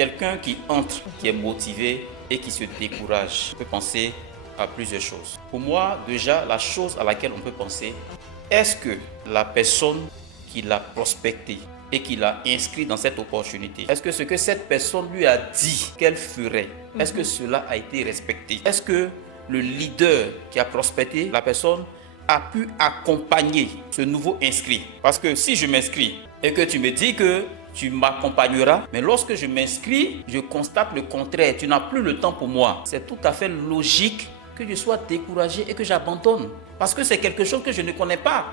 quelqu'un qui entre, qui est motivé et qui se décourage, peut penser à plusieurs choses. Pour moi, déjà, la chose à laquelle on peut penser, est-ce que la personne qui l'a prospecté et qui l'a inscrit dans cette opportunité, est-ce que ce que cette personne lui a dit qu'elle ferait, est-ce que cela a été respecté? Est-ce que le leader qui a prospecté la personne a pu accompagner ce nouveau inscrit? Parce que si je m'inscris et que tu me dis que tu m'accompagneras, mais lorsque je m'inscris, je constate le contraire, tu n'as plus le temps pour moi. C'est tout à fait logique que je sois découragé et que j'abandonne. Parce que c'est quelque chose que je ne connais pas.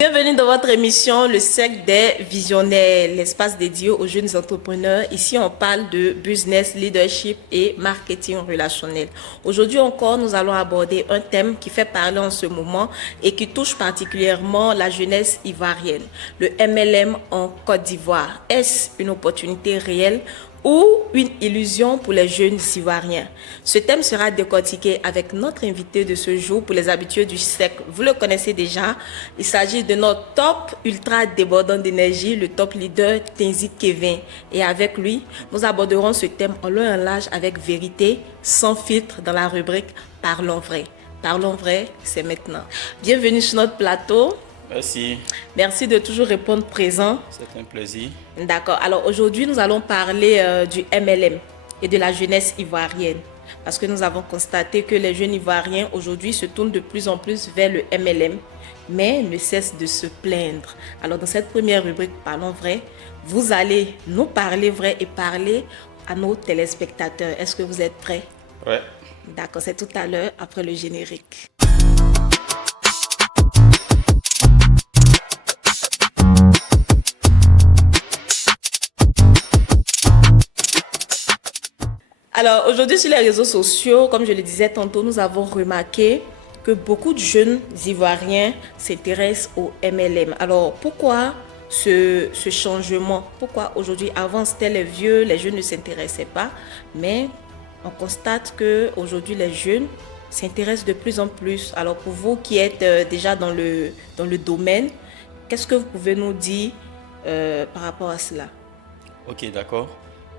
Bienvenue dans votre émission Le Cercle des Visionnaires, l'espace dédié aux jeunes entrepreneurs. Ici, on parle de business, leadership et marketing relationnel. Aujourd'hui encore, nous allons aborder un thème qui fait parler en ce moment et qui touche particulièrement la jeunesse ivoirienne, le MLM en Côte d'Ivoire. Est-ce une opportunité réelle ou une illusion pour les jeunes ivoiriens? Ce thème sera décortiqué avec notre invité de ce jour pour les habitués du cercle. Vous le connaissez déjà, il s'agit de notre top ultra débordant d'énergie, le top leader Tenzi Kevin. Et avec lui, nous aborderons ce thème en long et en large avec vérité, sans filtre dans la rubrique Parlons vrai. Parlons vrai, c'est maintenant. Bienvenue sur notre plateau. Merci. Merci de toujours répondre présent. C'est un plaisir. D'accord. Alors aujourd'hui, nous allons parler du MLM et de la jeunesse ivoirienne. Parce que nous avons constaté que les jeunes ivoiriens aujourd'hui se tournent de plus en plus vers le MLM, mais ne cessent de se plaindre. Alors dans cette première rubrique Parlons vrai, vous allez nous parler vrai et parler à nos téléspectateurs. Est-ce que vous êtes prêts? Ouais. D'accord, c'est tout à l'heure après le générique. Alors aujourd'hui sur les réseaux sociaux, comme je le disais tantôt, nous avons remarqué que beaucoup de jeunes Ivoiriens s'intéressent au MLM. Alors pourquoi ce changement? Pourquoi aujourd'hui, avant c'était les vieux, les jeunes ne s'intéressaient pas, mais on constate qu'aujourd'hui les jeunes s'intéressent de plus en plus. Alors pour vous qui êtes déjà dans le domaine, qu'est-ce que vous pouvez nous dire par rapport à cela? Ok, d'accord.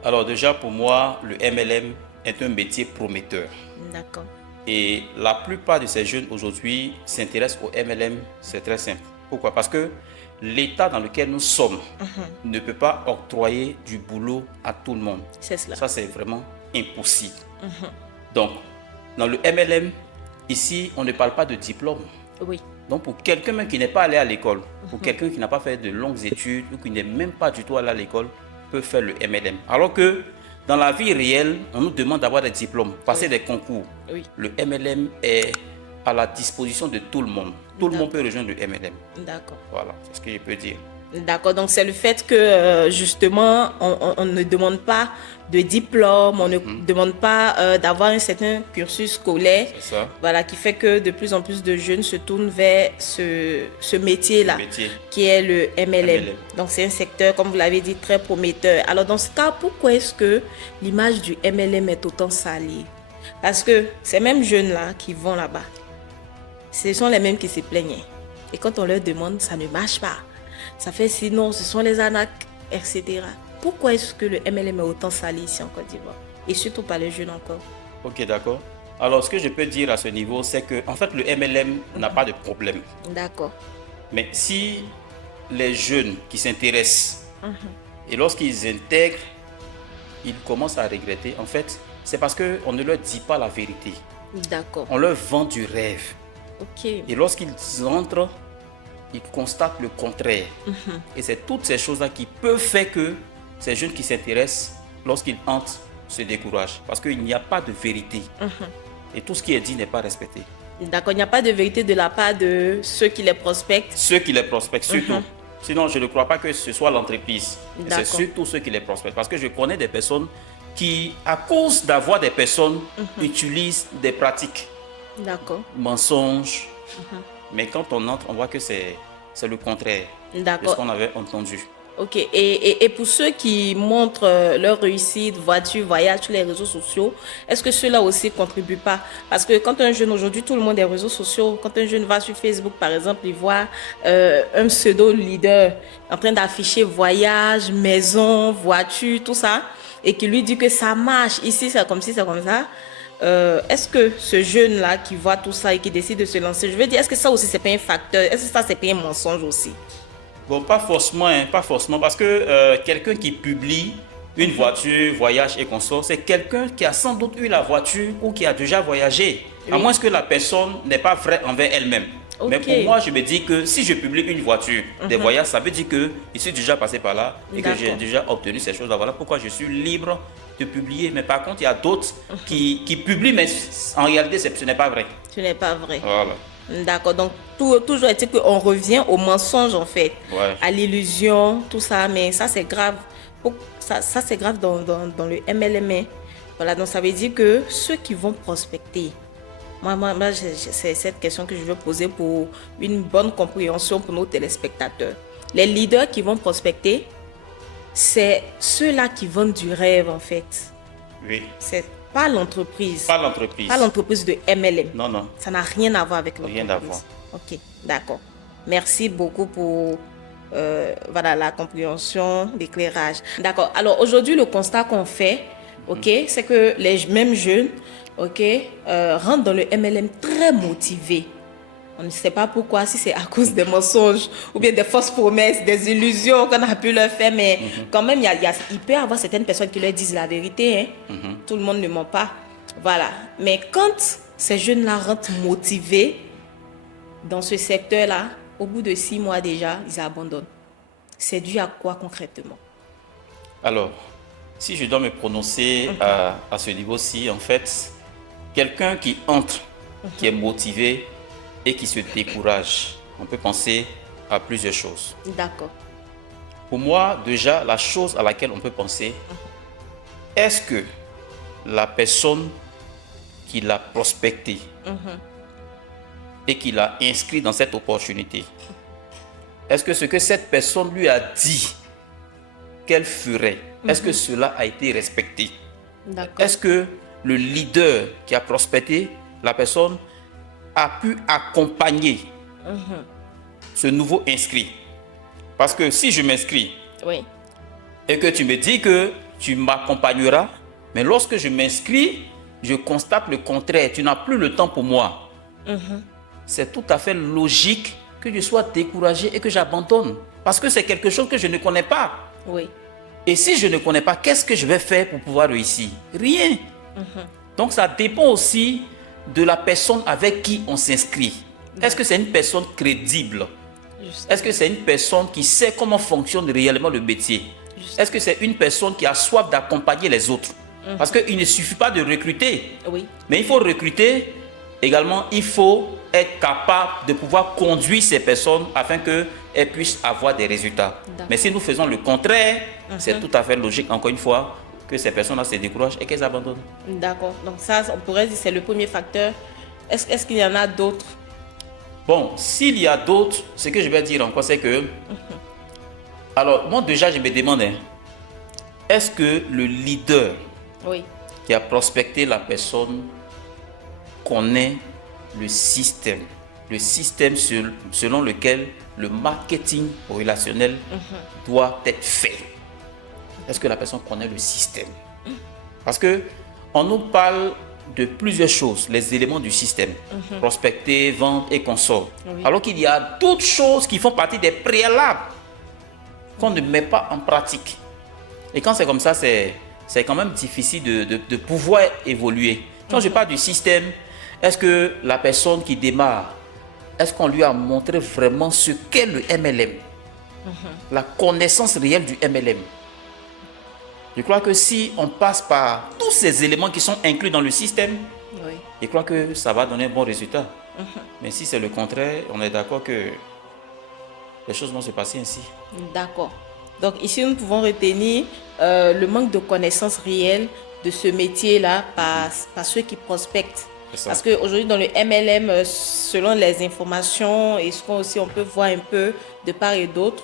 Alors déjà pour moi, le MLM est un métier prometteur. D'accord. Et la plupart de ces jeunes aujourd'hui s'intéressent au MLM, c'est très simple. Pourquoi? Parce que l'état dans lequel nous sommes ne peut pas octroyer du boulot à tout le monde. C'est cela. Ça, c'est vraiment impossible. Donc, dans le MLM, ici, on ne parle pas de diplôme. Oui. Donc, pour quelqu'un même qui n'est pas allé à l'école, pour quelqu'un qui n'a pas fait de longues études ou qui n'est même pas du tout allé à l'école, peut faire le MLM. Alors que dans la vie réelle, on nous demande d'avoir des diplômes, passer des concours. Oui. Le MLM est à la disposition de tout le monde. Tout le monde peut rejoindre le MLM. D'accord. Voilà, c'est ce que je peux dire. D'accord, donc c'est le fait que justement on ne demande pas de diplôme, on ne demande pas d'avoir un certain cursus scolaire, C'est ça. voilà, qui fait que de plus en plus de jeunes se tournent vers ce métier-là, Métier. qui est le MLM. MLM. Donc c'est un secteur, comme vous l'avez dit, très prometteur. Alors dans ce cas, pourquoi est-ce que l'image du MLM est autant salie? Parce que ces mêmes jeunes-là qui vont là-bas, ce sont les mêmes qui se plaignaient. Et quand on leur demande, ça ne marche pas. Ça fait sinon, ce sont les arnaques, etc. Pourquoi est-ce que le MLM est autant sali ici en Côte d'Ivoire? Et surtout par les jeunes encore. Ok, d'accord. Alors, ce que je peux dire à ce niveau, c'est que en fait, le MLM n'a pas de problème. D'accord. Mais si les jeunes qui s'intéressent et lorsqu'ils intègrent, ils commencent à regretter, en fait, c'est parce qu'on ne leur dit pas la vérité. D'accord. On leur vend du rêve. Ok. Et lorsqu'ils entrent, ils constatent le contraire. Et c'est toutes ces choses-là qui peuvent faire que ces jeunes qui s'intéressent, lorsqu'ils entrent, se découragent. Parce qu'il n'y a pas de vérité. Et tout ce qui est dit n'est pas respecté. D'accord. Il n'y a pas de vérité de la part de ceux qui les prospectent. Ceux qui les prospectent, surtout. Sinon, je ne crois pas que ce soit l'entreprise. C'est D'accord. surtout ceux qui les prospectent. Parce que je connais des personnes qui, à cause d'avoir des personnes, utilisent des pratiques, D'accord. mensonges. Mais quand on entre, on voit que c'est le contraire de ce D'accord. qu'on avait entendu. Ok, et pour ceux qui montrent leur réussite, voiture, voyage sur les réseaux sociaux, est-ce que cela aussi contribue pas? Parce que quand un jeune, aujourd'hui, tout le monde est réseaux sociaux, quand un jeune va sur Facebook, par exemple, il voit un pseudo-leader en train d'afficher voyage, maison, voiture, tout ça, et qui lui dit que ça marche, ici c'est comme ci, c'est comme ça. Est-ce que ce jeune-là qui voit tout ça et qui décide de se lancer, je veux dire, est-ce que ça aussi c'est pas un facteur? Est-ce que ça c'est pas un mensonge aussi? Bon, pas forcément, hein, pas forcément, parce que quelqu'un qui publie une voiture, voyage et consort, c'est quelqu'un qui a sans doute eu la voiture ou qui a déjà voyagé, à Oui. moins que la personne n'est pas vraie envers elle-même. Ok. Mais pour moi, je me dis que si je publie une voiture, des voyages, ça veut dire que je suis déjà passé par là et que j'ai D'accord. déjà obtenu ces choses-là. Voilà pourquoi je suis libre de publier. Mais par contre, il y a d'autres qui publient, mais en réalité, ce n'est pas vrai. Ce n'est pas vrai. Voilà. D'accord, donc toujours est-il qu'on revient au mensonge en fait, Ouais. à l'illusion, tout ça, mais ça c'est grave. Ça c'est grave dans le MLM. Voilà, donc ça veut dire que ceux qui vont prospecter, c'est cette question que je veux poser pour une bonne compréhension pour nos téléspectateurs. Les leaders qui vont prospecter, c'est ceux-là qui vendent du rêve en fait. Oui. C'est pas l'entreprise. Pas l'entreprise. Pas l'entreprise de MLM. Non, non. Ça n'a rien à voir avec l'entreprise. Rien à voir. Ok, d'accord. Merci beaucoup pour voilà, la compréhension, l'éclairage. D'accord. Alors aujourd'hui, le constat qu'on fait, ok, c'est que les mêmes jeunes, ok, rentrent dans le MLM très motivés. On ne sait pas pourquoi, si c'est à cause des mensonges ou bien des fausses promesses, des illusions qu'on a pu leur faire, mais quand même, il peut y avoir certaines personnes qui leur disent la vérité. Hein. Tout le monde ne ment pas. Voilà. Mais quand ces jeunes-là rentrent motivés dans ce secteur-là, au bout de 6 mois déjà, ils abandonnent. C'est dû à quoi concrètement? Alors, si je dois me prononcer à ce niveau-ci, en fait, quelqu'un qui entre, qui est motivé et qui se décourage, on peut penser à plusieurs choses. D'accord. Pour moi, déjà, la chose à laquelle on peut penser, est-ce que la personne qui l'a prospecté et qui l'a inscrit dans cette opportunité, est-ce que ce que cette personne lui a dit qu'elle ferait, est-ce que cela a été respecté? D'accord. Est-ce que le leader qui a prospecté, la personne, a pu accompagner ce nouveau inscrit? Parce que si je m'inscris Oui. et que tu me dis que tu m'accompagneras, mais lorsque je m'inscris, je constate le contraire, tu n'as plus le temps pour moi. C'est tout à fait logique que je sois découragé et que j'abandonne. Parce que c'est quelque chose que je ne connais pas. Oui. Et si je ne connais pas, qu'est-ce que je vais faire pour pouvoir réussir? Rien. Donc ça dépend aussi de la personne avec qui on s'inscrit. Est-ce que c'est une personne crédible? Juste. Est-ce que c'est une personne qui sait comment fonctionne réellement le métier? Est-ce que c'est une personne qui a soif d'accompagner les autres? Parce qu'il ne suffit pas de recruter, Oui. mais il faut recruter également, il faut être capable de pouvoir conduire ces personnes afin qu'elles puissent avoir des résultats. Mais si nous faisons le contraire, c'est tout à fait logique, encore une fois, que ces personnes-là se découragent et qu'elles abandonnent. D'accord. Donc ça, on pourrait dire que c'est le premier facteur. Est-ce qu'il y en a d'autres? Bon, s'il y a d'autres, ce que je vais dire encore, c'est que... Alors, moi déjà, je me demande, hein, est-ce que le leader Oui. qui a prospecté la personne connaît le système selon lequel le marketing relationnel doit être fait? Est-ce que la personne connaît le système? Parce que on nous parle de plusieurs choses, les éléments du système, prospecter, vendre et consorts. Oui. Alors qu'il y a d'autres choses qui font partie des préalables qu'on ne met pas en pratique. Et quand c'est comme ça, c'est quand même difficile de pouvoir évoluer. Quand je parle du système, est-ce que la personne qui démarre, est-ce qu'on lui a montré vraiment ce qu'est le MLM? La connaissance réelle du MLM. Je crois que si on passe par tous ces éléments qui sont inclus dans le système, Oui. je crois que ça va donner un bon résultat. Mais si c'est le contraire, on est d'accord que les choses vont se passer ainsi. D'accord. Donc ici, nous pouvons retenir le manque de connaissances réelles de ce métier-là par ceux qui prospectent. Parce qu'aujourd'hui, dans le MLM, selon les informations et ce qu'on aussi on peut voir un peu de part et d'autre,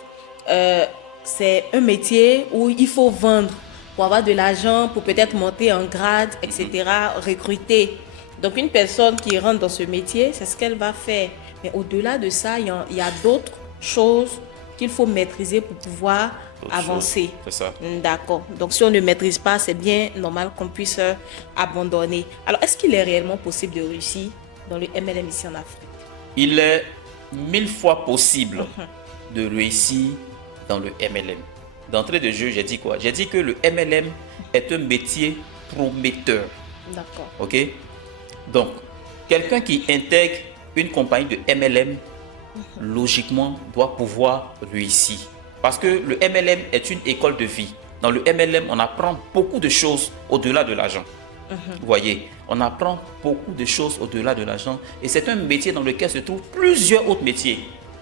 c'est un métier où il faut vendre pour avoir de l'argent, pour peut-être monter en grade, etc., recruter. Donc, une personne qui rentre dans ce métier, c'est ce qu'elle va faire. Mais au-delà de ça, il y a d'autres choses qu'il faut maîtriser pour pouvoir avancer. C'est ça. D'accord. Donc, si on ne maîtrise pas, c'est bien normal qu'on puisse abandonner. Alors, est-ce qu'il est réellement possible de réussir dans le MLM ici en Afrique? Il est 1000 fois possible de réussir dans le MLM. D'entrée de jeu, j'ai dit quoi? J'ai dit que le MLM est un métier prometteur. D'accord. Ok? Donc, quelqu'un qui intègre une compagnie de MLM, logiquement, doit pouvoir réussir. Parce que le MLM est une école de vie. Dans le MLM, on apprend beaucoup de choses au-delà de l'argent. Vous voyez, on apprend beaucoup de choses au-delà de l'argent. Et c'est un métier dans lequel se trouvent plusieurs autres métiers.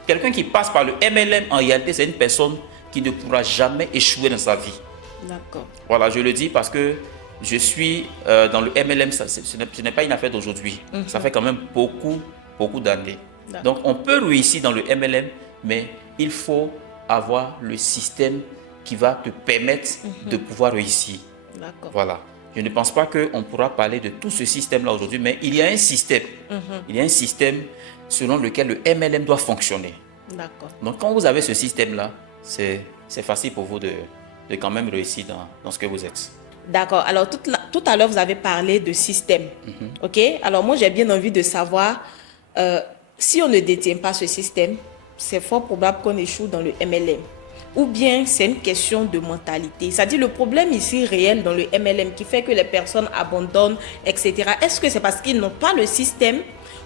Quelqu'un qui passe par le MLM, en réalité, c'est une personne qui ne pourra jamais échouer dans sa vie. D'accord. Voilà, je le dis parce que je suis dans le MLM, ce n'est pas une affaire d'aujourd'hui. Ça fait quand même beaucoup d'années. Donc, on peut réussir dans le MLM, mais il faut avoir le système qui va te permettre de pouvoir réussir. D'accord. Voilà. Je ne pense pas qu'on pourra parler de tout ce système-là aujourd'hui, mais il y a un système. Il y a un système selon lequel le MLM doit fonctionner. D'accord. Donc, quand vous avez ce système-là, c'est facile pour vous de quand même réussir dans ce que vous êtes. D'accord. Alors, tout à l'heure, vous avez parlé de système. OK? Alors, moi, j'ai bien envie de savoir, si on ne détient pas ce système, c'est fort probable qu'on échoue dans le MLM. Ou bien c'est une question de mentalité. C'est-à-dire le problème ici réel dans le MLM qui fait que les personnes abandonnent, etc. Est-ce que c'est parce qu'ils n'ont pas le système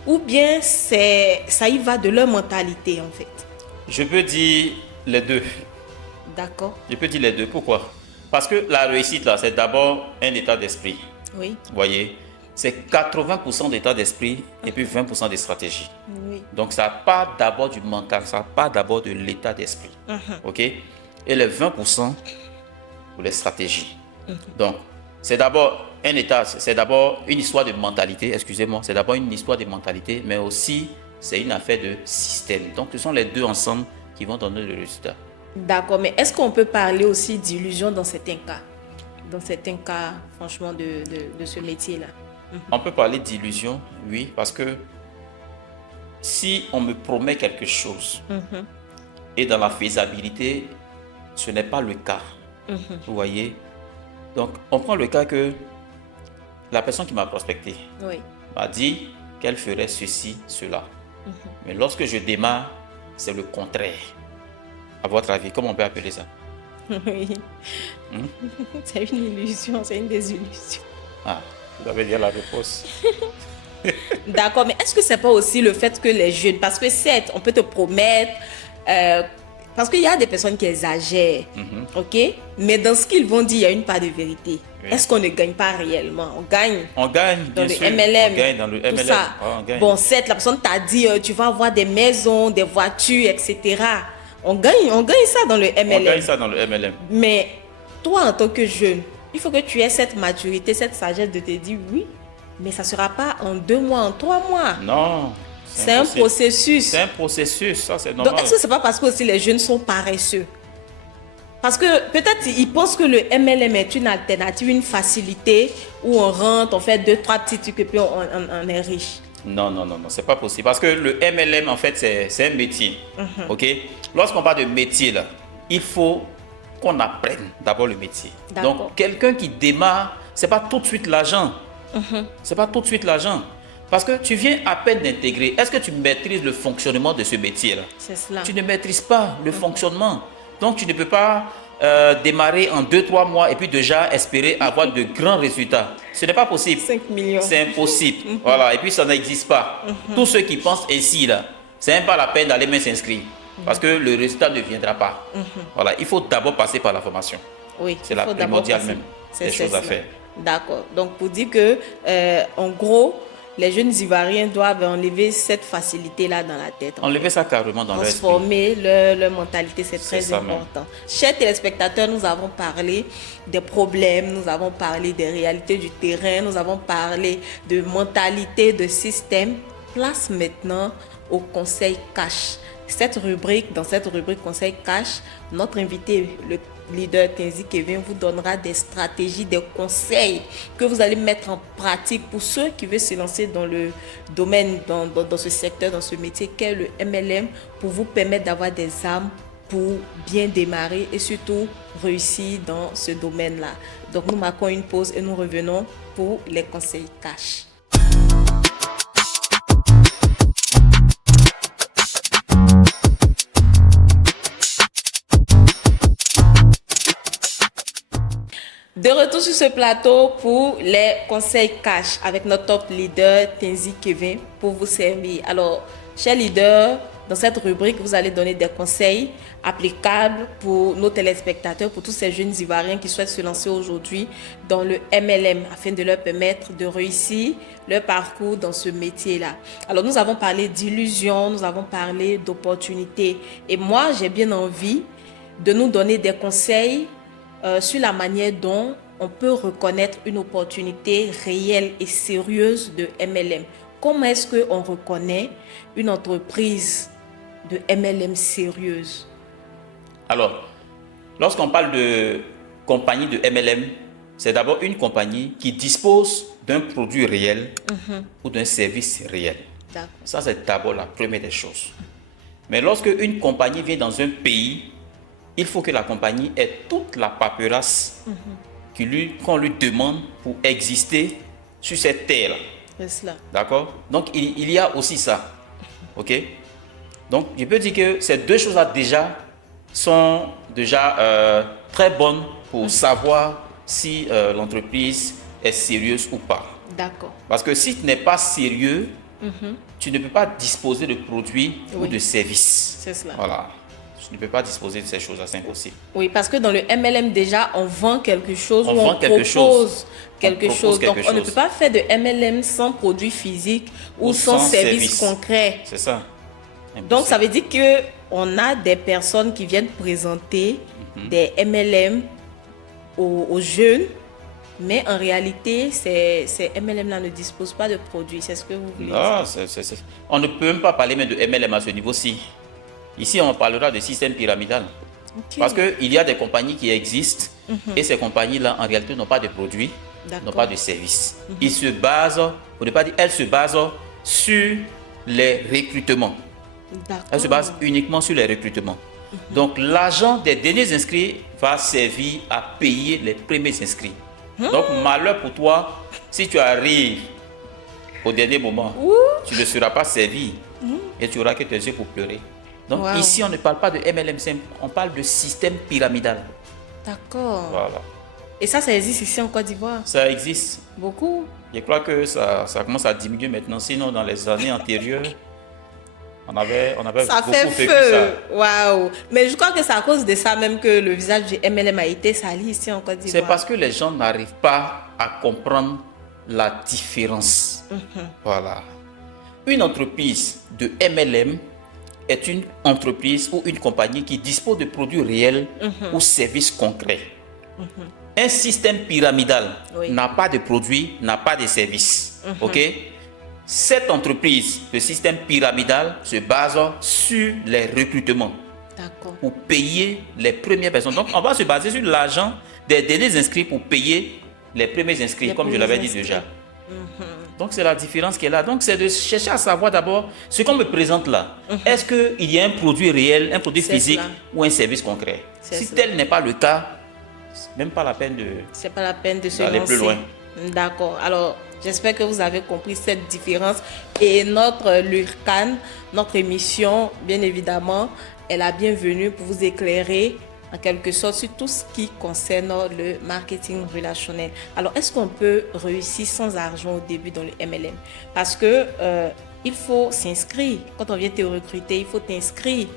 ou bien ça y va de leur mentalité en fait? Je peux dire les deux. D'accord. Je peux dire les deux. Pourquoi? Parce que la réussite, là, c'est d'abord un état d'esprit. Oui. Vous voyez? C'est 80% d'état d'esprit et puis 20% de stratégie. Oui. Donc, ça part d'abord du mental, ça part d'abord de l'état d'esprit. OK? Et les 20% pour les stratégies. Donc, c'est d'abord un état, c'est d'abord une histoire de mentalité, excusez-moi, c'est d'abord une histoire de mentalité, mais aussi, c'est une affaire de système. Donc, ce sont les deux ensemble qui vont donner le résultat. D'accord, mais est-ce qu'on peut parler aussi d'illusion dans certains cas? Dans certains cas, franchement, de ce métier-là. On peut parler d'illusion, oui, parce que si on me promet quelque chose et dans la faisabilité, ce n'est pas le cas. Vous voyez? Donc, on prend le cas que la personne qui m'a prospecté m'a dit qu'elle ferait ceci, cela. Mais lorsque je démarre, c'est le contraire. À votre avis, comment on peut appeler ça? Oui. C'est une illusion, c'est une désillusion. Ah, vous avez dit la réponse. D'accord, mais est-ce que c'est pas aussi le fait que les jeunes, parce que certes, on peut te promettre, parce qu'il y a des personnes qui exagèrent, ok, mais dans ce qu'ils vont dire, il y a une part de vérité. Oui. Est-ce qu'on ne gagne pas réellement? On gagne. On gagne, dans bien le sûr. MLM, on gagne dans le tout MLM. ça. Oh, on gagne. Bon, certes, la personne t'a dit, tu vas avoir des maisons, des voitures, etc. On gagne ça dans le MLM. On gagne ça dans le MLM. Mais toi, en tant que jeune, il faut que tu aies cette maturité, cette sagesse de te dire oui, mais ça ne sera pas en 2 mois, en 3 mois. Non. C'est un processus. C'est un processus, ça c'est normal. Donc, est-ce que ce n'est pas parce que aussi les jeunes sont paresseux? Parce que peut-être ils pensent que le MLM est une alternative, une facilité où on rentre, on fait 2-3 petits trucs et puis on est riche. Non, c'est pas possible. Parce que le MLM, en fait, c'est un métier. Ok? Lorsqu'on parle de métier, là, il faut qu'on apprenne d'abord le métier. Donc, quelqu'un qui démarre, c'est pas tout de suite l'argent. C'est pas tout de suite l'argent. Parce que tu viens à peine d'intégrer. Est-ce que tu maîtrises le fonctionnement de ce métier-là? C'est cela. Tu ne maîtrises pas le fonctionnement. Donc, tu ne peux pas démarrer en 2-3 mois et puis déjà espérer avoir de grands résultats. Ce n'est pas possible. 5 millions. C'est impossible. Voilà. Et puis, ça n'existe pas. Tous ceux qui pensent ainsi, là, c'est même pas la peine d'aller même s'inscrire. Parce que le résultat ne viendra pas. Voilà. Il faut d'abord passer par la formation. Oui. C'est la primordiale même. Des choses à faire. D'accord. Donc, pour dire que, en gros, les jeunes Ivoiriens doivent enlever cette facilité-là dans la tête. Enlever ça carrément dans leur esprit. Transformer leur mentalité, c'est très important. Chers téléspectateurs, nous avons parlé des problèmes, nous avons parlé des réalités du terrain, nous avons parlé de mentalité, de système. Place maintenant au conseil cash. Dans cette rubrique Conseil Cash, notre invité, le leader Tenzi Kevin, vous donnera des stratégies, des conseils que vous allez mettre en pratique pour ceux qui veulent se lancer dans le domaine, dans ce secteur, dans ce métier qu'est le MLM, pour vous permettre d'avoir des armes pour bien démarrer et surtout réussir dans ce domaine-là. Donc nous marquons une pause et nous revenons pour les conseils cash. De retour sur ce plateau pour les conseils cash avec notre top leader Tenzi Kevin pour vous servir. Alors, chers leaders, dans cette rubrique, vous allez donner des conseils applicables pour nos téléspectateurs, pour tous ces jeunes Ivoiriens qui souhaitent se lancer aujourd'hui dans le MLM afin de leur permettre de réussir leur parcours dans ce métier-là. Alors, nous avons parlé d'illusions, nous avons parlé d'opportunités. Et moi, j'ai bien envie de nous donner des conseils sur la manière dont on peut reconnaître une opportunité réelle et sérieuse de MLM. Comment est-ce qu'on reconnaît une entreprise de MLM sérieuse? Alors, lorsqu'on parle de compagnie de MLM, c'est d'abord une compagnie qui dispose d'un produit réel ou d'un service réel. D'accord. Ça, c'est d'abord la première des choses. Mais lorsque une compagnie vient dans un pays, il faut que la compagnie ait toute la paperasse qu'on lui demande pour exister sur cette terre-là. C'est cela. D'accord? Donc, il y a aussi ça. OK? Donc, je peux dire que ces deux choses-là sont déjà très bonnes pour savoir si l'entreprise est sérieuse ou pas. D'accord. Parce que si tu n'es pas sérieux, tu ne peux pas disposer de produits ou de services. C'est cela. Voilà. Tu ne peux pas disposer de ces choses-là, c'est impossible. Oui, parce que dans le MLM, déjà, on vend quelque chose, On propose quelque chose. Donc, on ne peut pas faire de MLM sans produit physique ou sans service concret. C'est ça. Donc, ça veut dire qu'on a des personnes qui viennent présenter des MLM aux jeunes, mais en réalité, ces MLM-là ne disposent pas de produits. C'est ce que vous voulez dire? On ne peut même pas parler même de MLM à ce niveau-ci. Ici, on parlera de système pyramidal. Okay. Parce qu'il y a des compagnies qui existent et ces compagnies-là, en réalité, n'ont pas de produits, n'ont pas de services. Elles se basent sur les recrutements. Elles se basent uniquement sur les recrutements. Donc, l'argent des derniers inscrits va servir à payer les premiers inscrits. Donc, malheur pour toi, si tu arrives au dernier moment, tu ne seras pas servi et tu auras que tes yeux pour pleurer. Donc ici, on ne parle pas de MLM simple, on parle de système pyramidal. D'accord. Voilà. Et ça existe ici en Côte d'Ivoire? Ça existe. Beaucoup. Je crois que ça commence à diminuer maintenant. Sinon, dans les années antérieures, on avait ça beaucoup fait vécu feu. ça. Waouh. Mais je crois que c'est à cause de ça même que le visage du MLM a été sali ici en Côte d'Ivoire. C'est parce que les gens n'arrivent pas à comprendre la différence. Voilà. Une entreprise de MLM est une entreprise ou une compagnie qui dispose de produits réels ou services concrets. Un système pyramidal n'a pas de produits, n'a pas de services. OK? Cette entreprise, le système pyramidal, se base sur les recrutements pour payer les premières personnes. Donc, on va se baser sur l'argent des derniers inscrits pour payer les premiers inscrits, comme je l'avais dit déjà. Donc, c'est la différence qui est là. Donc, c'est de chercher à savoir d'abord ce qu'on me présente là. Est-ce qu'il y a un produit réel, un produit physique ou un service concret? Si tel n'est pas le cas, c'est même pas la peine de se d'aller lancer plus loin. D'accord. Alors, j'espère que vous avez compris cette différence. Et notre LURCAN, notre émission, bien évidemment, est la bienvenue pour vous éclairer en quelque sorte sur tout ce qui concerne le marketing relationnel. Alors, est-ce qu'on peut réussir sans argent au début dans le MLM? Parce que il faut s'inscrire. Quand on vient te recruter, il faut t'inscrire.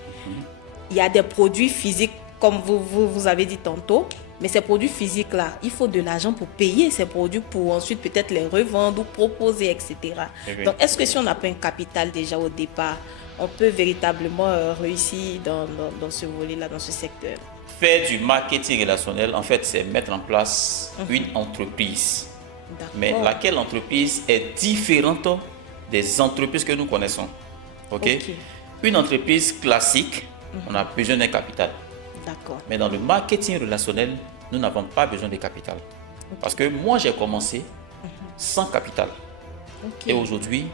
Il y a des produits physiques, comme vous avez dit tantôt, mais ces produits physiques-là, il faut de l'argent pour payer ces produits, pour ensuite peut-être les revendre ou proposer, etc. Donc, est-ce que si on n'a pas un capital déjà au départ, on peut véritablement réussir dans ce volet-là, dans ce secteur? Faire du marketing relationnel, en fait, c'est mettre en place une entreprise. Mais laquelle entreprise est différente des entreprises que nous connaissons. OK? Une entreprise classique, on a besoin d'un capital. D'accord. Mais dans le marketing relationnel, nous n'avons pas besoin de capital. Parce que moi, j'ai commencé sans capital. Et aujourd'hui,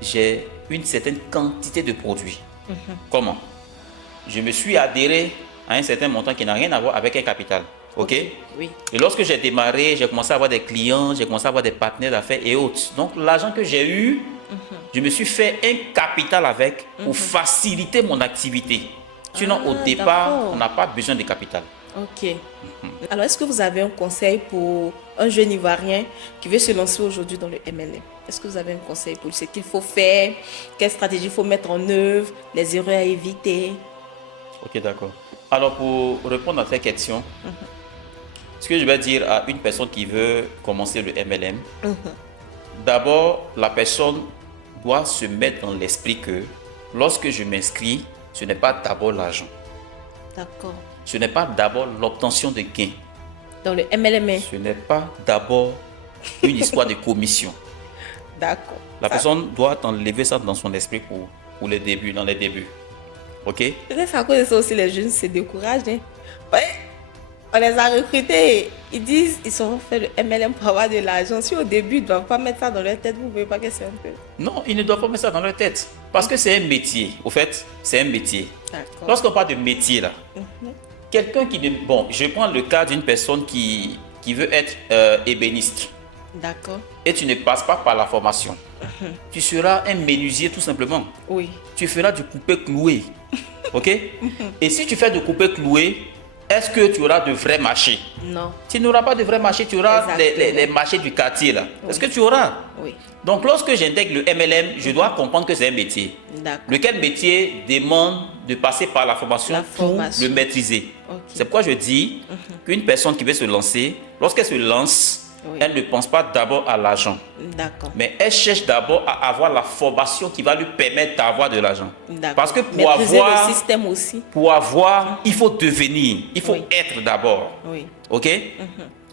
j'ai une certaine quantité de produits. Comment? Je me suis adhéré à un certain montant qui n'a rien à voir avec un capital. OK? Oui. Et lorsque j'ai démarré, j'ai commencé à avoir des clients, j'ai commencé à avoir des partenaires d'affaires et autres. Donc, l'argent que j'ai eu, je me suis fait un capital avec pour faciliter mon activité. Sinon, au départ, on n'a pas besoin de capital. Ok. Alors, est-ce que vous avez un conseil pour un jeune Ivoirien qui veut se lancer aujourd'hui dans le MLM? Est-ce que vous avez un conseil pour ce qu'il faut faire? Quelle stratégie il faut mettre en œuvre? Les erreurs à éviter? Ok, d'accord. Alors, pour répondre à cette question, ce que je vais dire à une personne qui veut commencer le MLM, d'abord, la personne doit se mettre dans l'esprit que lorsque je m'inscris, ce n'est pas d'abord l'argent. D'accord. Ce n'est pas d'abord l'obtention de gains. Dans le MLM? Ce n'est pas d'abord une histoire de commission. D'accord. La personne doit enlever ça dans son esprit pour les débuts, dans les débuts. Ok? Peut-être à cause de ça aussi, les jeunes se découragent. Hein. Ouais. On les a recrutés. Ils disent ils sont fait le MLM pour avoir de l'argent. Si au début, ils ne doivent pas mettre ça dans leur tête, vous ne voyez pas que c'est un peu. Non, ils ne doivent pas mettre ça dans leur tête. Parce que c'est un métier. Au fait, c'est un métier. D'accord. Lorsqu'on parle de métier, là, quelqu'un qui ne... Bon, je prends le cas d'une personne qui veut être ébéniste. D'accord. Et tu ne passes pas par la formation. Tu seras un menuisier tout simplement. Oui. Tu feras du coupé-cloué. Ok? Et si tu fais du coupé-cloué, est-ce que tu auras de vrais marchés? Non. Tu n'auras pas de vrais marchés, tu auras les marchés du quartier là. Oui. Est-ce que tu auras? Oui. Donc lorsque j'intègre le MLM, je dois comprendre que c'est un métier. D'accord. Lequel métier demande de passer par la formation, pour le maîtriser. Ok. C'est pourquoi je dis qu'une personne qui veut se lancer, lorsqu'elle se lance, Oui. elle ne pense pas d'abord à l'argent. D'accord. Mais elle cherche d'abord à avoir la formation qui va lui permettre d'avoir de l'argent. D'accord. Parce que Maîtriser le système aussi. pour avoir, il faut devenir, il faut Oui. être d'abord. Oui. Ok?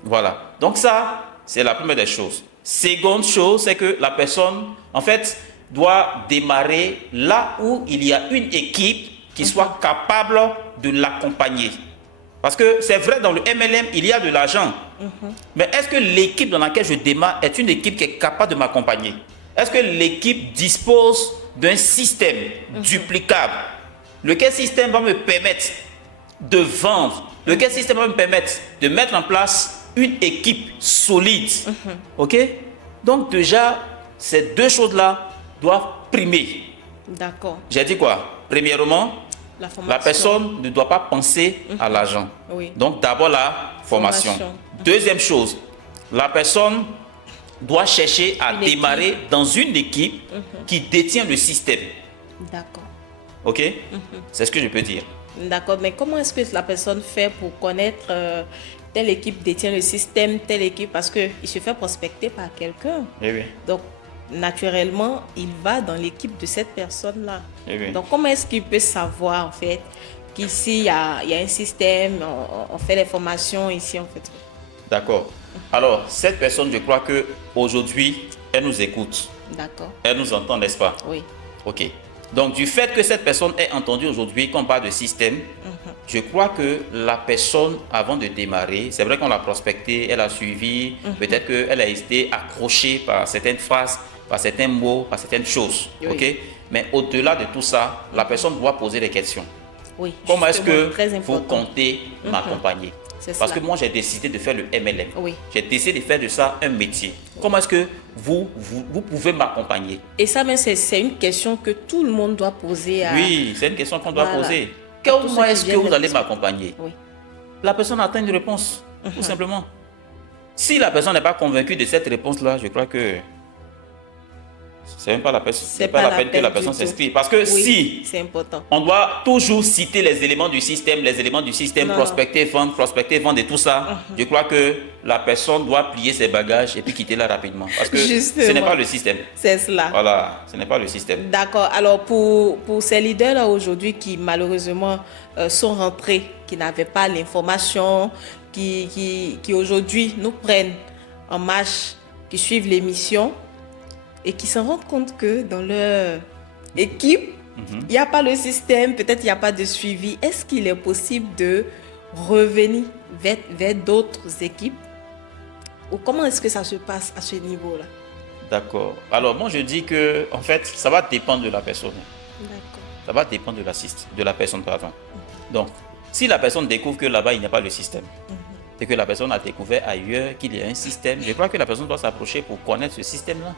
Voilà. Donc ça, c'est la première des choses. Seconde chose, c'est que la personne, en fait, doit démarrer là où il y a une équipe qui soit capable de l'accompagner. Parce que c'est vrai, dans le MLM, il y a de l'argent. Mais est-ce que l'équipe dans laquelle je démarre est une équipe qui est capable de m'accompagner? Est-ce que l'équipe dispose d'un système duplicable? Lequel système va me permettre de vendre? Lequel système va me permettre de mettre en place une équipe solide? Ok? Donc déjà, ces deux choses-là doivent primer. D'accord. J'ai dit quoi? Premièrement, la personne ne doit pas penser à l'argent. Oui. Donc d'abord la formation. Deuxième chose, la personne doit chercher à démarrer dans une équipe qui détient le système. D'accord. Ok? C'est ce que je peux dire. D'accord, mais comment est-ce que la personne fait pour connaître telle équipe détient le système, telle équipe, parce qu'il se fait prospecter par quelqu'un. Eh oui. Donc, naturellement, il va dans l'équipe de cette personne-là. Eh oui. Donc, comment est-ce qu'il peut savoir, en fait, qu'ici, il y a un système, on fait les formations ici, en fait. D'accord. Alors, cette personne, je crois qu'aujourd'hui, elle nous écoute. D'accord. Elle nous entend, n'est-ce pas? Oui. Ok. Donc, du fait que cette personne ait entendu aujourd'hui qu'on parle de système, je crois que la personne, avant de démarrer, c'est vrai qu'on l'a prospecté, elle a suivi, peut-être qu'elle a été accrochée par certaines phrases, par certains mots, par certaines choses. Oui. Ok. Mais au-delà de tout ça, la personne doit poser des questions. Oui. Comment est-ce que Très vous important. comptez m'accompagner? C'est Parce cela. que moi, j'ai décidé de faire le MLM. Oui. J'ai décidé de faire de ça un métier. Comment est-ce que vous pouvez m'accompagner? Et ça, même, c'est une question que tout le monde doit poser à... Oui, c'est une question qu'on doit Voilà. poser. Tous Comment ceux qui est-ce que viennent vous de allez l'expérience. m'accompagner? Oui. La personne attend une réponse, tout simplement. Si la personne n'est pas convaincue de cette réponse-là, je crois que c'est même pas la peine, C'est pas la pas peine la que la peine personne du tout. s'inscrive. Parce que Oui, si c'est important. on doit toujours citer les éléments du système, Non, prospecter, vendre et tout ça, je crois que la personne doit plier ses bagages et puis quitter là rapidement. Parce que ce Justement. n'est pas le système. C'est cela. Voilà, ce n'est pas le système. D'accord. Alors, pour ces leaders-là aujourd'hui qui sont rentrés, qui n'avaient pas l'information, qui aujourd'hui nous prennent en marche, qui suivent l'émission et qui se rendent compte que dans leur équipe, il n'y a pas le système, peut-être il n'y a pas de suivi. Est-ce qu'il est possible de revenir vers d'autres équipes? Ou comment est-ce que ça se passe à ce niveau-là? D'accord. Alors, moi, je dis que, en fait, ça va dépendre de la personne. D'accord. Ça va dépendre de la personne, pardon. Donc, si la personne découvre que là-bas, il n'y a pas le système, et que la personne a découvert ailleurs qu'il y a un système, je crois que la personne doit s'approcher pour connaître ce système-là.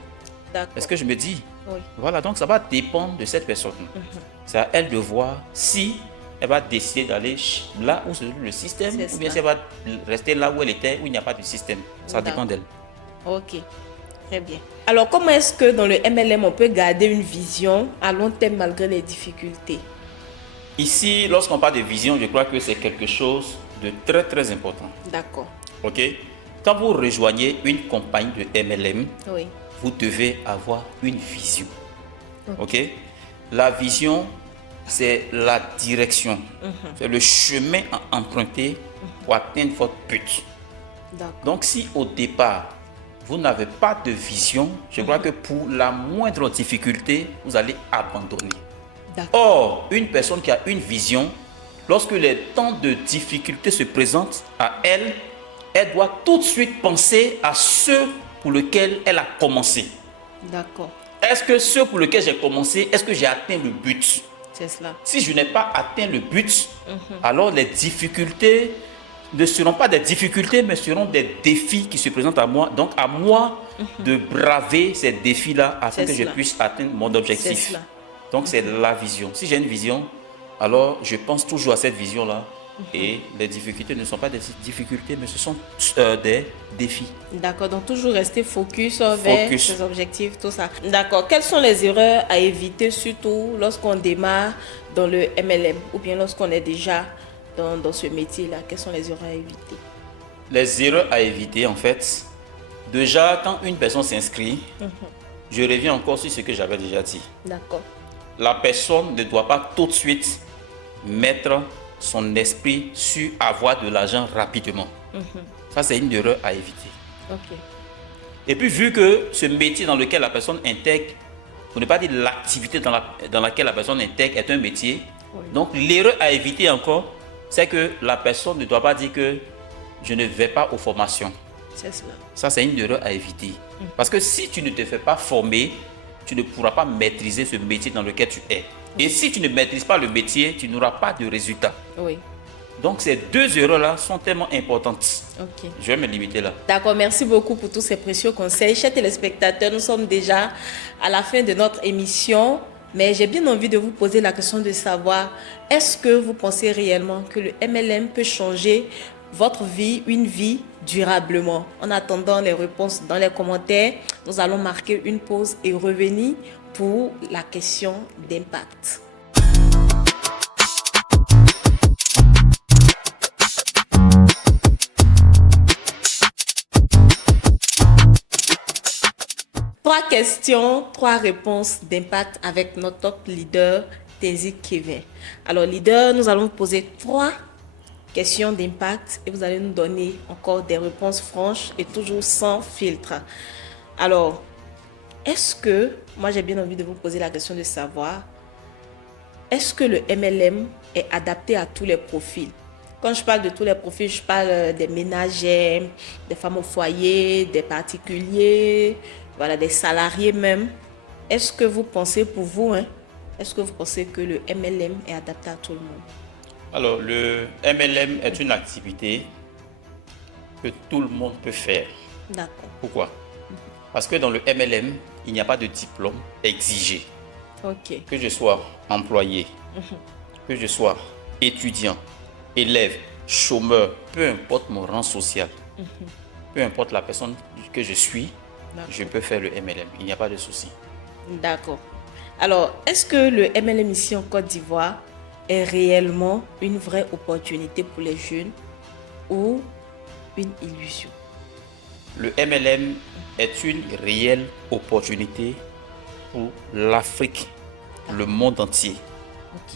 D'accord. Est-ce que je me dis? Oui. Voilà, donc ça va dépendre de cette personne. C'est à elle de voir si elle va décider d'aller là où se trouve le système, C'est ou bien ça. si elle va rester là où elle était, où il n'y a pas de système. Ça dépend d'elle. Ok, très bien. Alors, comment est-ce que dans le MLM, on peut garder une vision à long terme malgré les difficultés? Ici, lorsqu'on parle de vision, je crois que c'est quelque chose de très très important. D'accord. Ok? Quand vous rejoignez une compagnie de MLM, Oui. vous devez avoir une vision. Ok? La vision, c'est la direction, c'est le chemin à emprunter pour atteindre votre but. D'accord. Donc, si au départ, vous n'avez pas de vision, je crois que pour la moindre difficulté, vous allez abandonner. D'accord. Or, une personne qui a une vision, lorsque les temps de difficulté se présentent à elle, elle doit tout de suite penser à ceux pour lesquels elle a commencé. D'accord. Est-ce que ceux pour lesquels j'ai commencé, est-ce que j'ai atteint le but? C'est cela. Si je n'ai pas atteint le but, alors les difficultés ne seront pas des difficultés, mais seront des défis qui se présentent à moi. Donc, à moi de braver ces défis-là afin C'est que je cela. puisse atteindre mon C'est objectif. cela. Donc, c'est la vision. Si j'ai une vision, alors je pense toujours à cette vision-là. Et les difficultés ne sont pas des difficultés, mais ce sont des défis. D'accord, donc toujours rester focus vers Focus. ses objectifs, tout ça. D'accord, quelles sont les erreurs à éviter, surtout lorsqu'on démarre dans le MLM ou bien lorsqu'on est déjà dans ce métier-là? Quelles sont les erreurs à éviter? Les erreurs à éviter, en fait, déjà, quand une personne s'inscrit, je reviens encore sur ce que j'avais déjà dit. D'accord, La personne ne doit pas tout de suite mettre son esprit sur avoir de l'argent rapidement. Ça, c'est une erreur à éviter. ok. Et puis, vu que ce métier dans lequel la personne intègre, pour ne pas dire l'activité dans laquelle la personne intègre est un métier, Oui. donc l'erreur à éviter encore, c'est que la personne ne doit pas dire que je ne vais pas aux formations. C'est cela. Ça, c'est une erreur à éviter. Parce que si tu ne te fais pas former, tu ne pourras pas maîtriser ce métier dans lequel tu es. Et si tu ne maîtrises pas le métier, tu n'auras pas de résultat. Oui, Donc, ces deux erreurs-là sont tellement importantes. ok. Je vais me limiter là. D'accord, merci beaucoup pour tous ces précieux conseils. Chers téléspectateurs, nous sommes déjà à la fin de notre émission, mais j'ai bien envie de vous poser la question de savoir, est-ce que vous pensez réellement que le MLM peut changer votre vie, une vie durablement? En attendant les réponses dans les commentaires, nous allons marquer une pause et revenir pour la question d'impact. Trois questions, trois réponses d'impact avec notre top leader, Tenzi Kevin. Alors, leader, nous allons vous poser trois questions d'impact et vous allez nous donner encore des réponses franches et toujours sans filtre. Alors, est-ce que, moi j'ai bien envie de vous poser la question de savoir, est-ce que le MLM est adapté à tous les profils? Quand je parle de tous les profils, je parle des ménagères, des femmes au foyer, des particuliers, voilà, des salariés même. Est-ce que vous pensez pour vous, est-ce que vous pensez que le MLM est adapté à tout le monde? Alors, le MLM est une activité que tout le monde peut faire. D'accord. Pourquoi? Parce que dans le MLM, il n'y a pas de diplôme exigé. Ok. Que je sois employé, que je sois étudiant, élève, chômeur, peu importe mon rang social, peu importe la personne que je suis, je peux faire le MLM. Il n'y a pas de souci. D'accord. Alors, est-ce que le MLM ici en Côte d'Ivoire est réellement une vraie opportunité pour les jeunes ou une illusion? Le MLM est une réelle opportunité pour l'Afrique, le monde entier,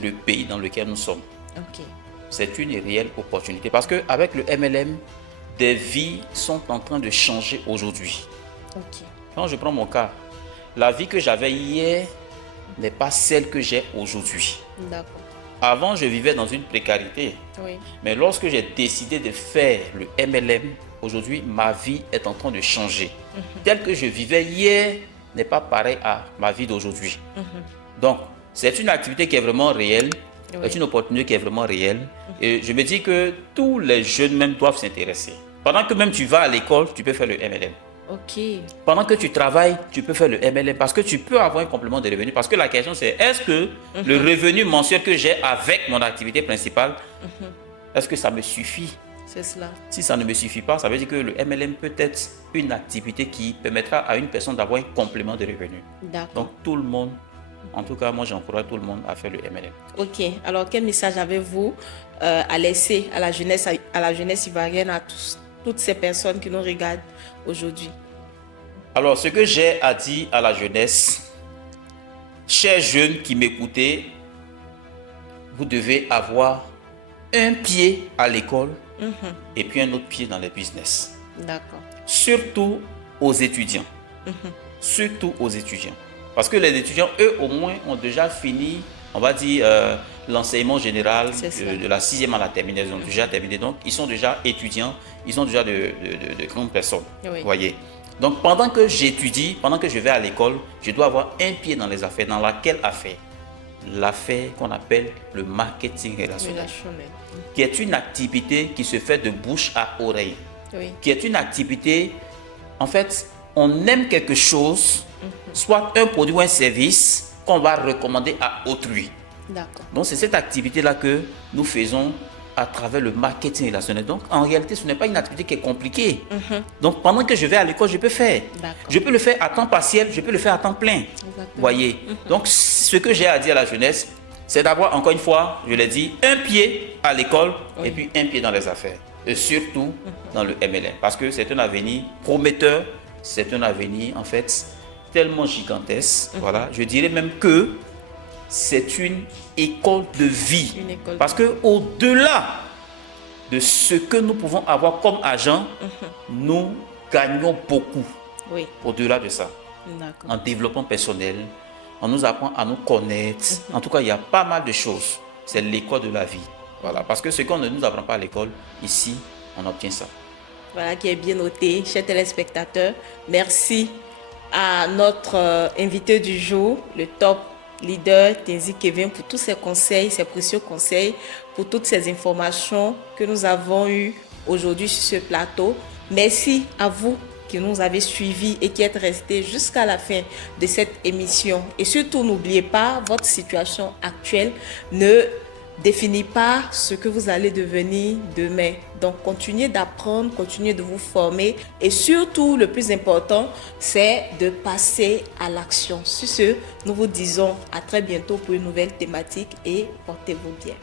le pays dans lequel nous sommes. Ok. C'est une réelle opportunité parce qu'avec le MLM, des vies sont en train de changer aujourd'hui. Ok. Quand je prends mon cas, la vie que j'avais hier n'est pas celle que j'ai aujourd'hui. D'accord. Avant, je vivais dans une précarité. Oui. Mais lorsque j'ai décidé de faire le MLM, aujourd'hui, ma vie est en train de changer. Tel que je vivais hier n'est pas pareil à ma vie d'aujourd'hui. Donc, c'est une activité qui est vraiment réelle. Oui. C'est une opportunité qui est vraiment réelle. Et je me dis que tous les jeunes même doivent s'intéresser. Pendant que même tu vas à l'école, tu peux faire le MLM. Ok. Pendant que tu travailles, tu peux faire le MLM parce que tu peux avoir un complément de revenu. Parce que la question c'est, est-ce que le revenu mensuel que j'ai avec mon activité principale, est-ce que ça me suffit? C'est cela. Si ça ne me suffit pas, ça veut dire que le MLM peut être une activité qui permettra à une personne d'avoir un complément de revenu. D'accord. Donc tout le monde, en tout cas moi j'encourage tout le monde à faire le MLM. Ok. Alors, quel message avez-vous à laisser à la jeunesse ivoirienne, à toutes ces personnes qui nous regardent aujourd'hui? Alors, ce que j'ai à dire à la jeunesse, chers jeunes qui m'écoutez, vous devez avoir un pied à l'école et puis un autre pied dans le business. D'accord. Surtout aux étudiants. Surtout aux étudiants. Parce que les étudiants, eux, au moins, ont déjà fini, on va dire, l'enseignement général de la 6e à la terminale. Ils ont déjà terminé. Donc, ils sont déjà étudiants. Ils sont déjà de grandes personnes. Oui. Voyez. Donc, pendant que j'étudie, pendant que je vais à l'école, je dois avoir un pied dans les affaires. Dans laquelle affaire? L'affaire qu'on appelle le marketing relationnel. Qui est une activité qui se fait de bouche à oreille. Oui. Qui est une activité, en fait, on aime quelque chose, soit un produit ou un service qu'on va recommander à autrui. D'accord. Donc, c'est cette activité-là que nous faisons à travers le marketing relationnel. Donc, en réalité, ce n'est pas une activité qui est compliquée. Donc, pendant que je vais à l'école, je peux faire. Je peux le faire à temps partiel, je peux le faire à temps plein. Voyez. Donc, ce que j'ai à dire à la jeunesse, c'est d'avoir, encore une fois, je l'ai dit, un pied à l'école et puis un pied dans les affaires. Et surtout dans le MLM. Parce que c'est un avenir prometteur, c'est un avenir, en fait, tellement gigantesque. Voilà. Je dirais même que c'est une école de vie. Parce qu'au-delà de ce que nous pouvons avoir comme argent, nous gagnons beaucoup. Oui. Au-delà de ça. En développement personnel, on nous apprend à nous connaître. En tout cas, il y a pas mal de choses. C'est l'école de la vie. Voilà. Parce que ce qu'on ne nous apprend pas à l'école, ici, on obtient ça. Voilà qui est bien noté, chers téléspectateurs. Merci à notre invité du jour, le top leader Tenzi Kevin, pour tous ces conseils, ces précieux conseils, pour toutes ces informations que nous avons eues aujourd'hui sur ce plateau. Merci à vous qui nous avez suivis et qui êtes restés jusqu'à la fin de cette émission. Et surtout, n'oubliez pas, votre situation actuelle ne définit pas ce que vous allez devenir demain. Donc, continuez d'apprendre, continuez de vous former et surtout, le plus important, c'est de passer à l'action. Sur ce, nous vous disons à très bientôt pour une nouvelle thématique et portez-vous bien.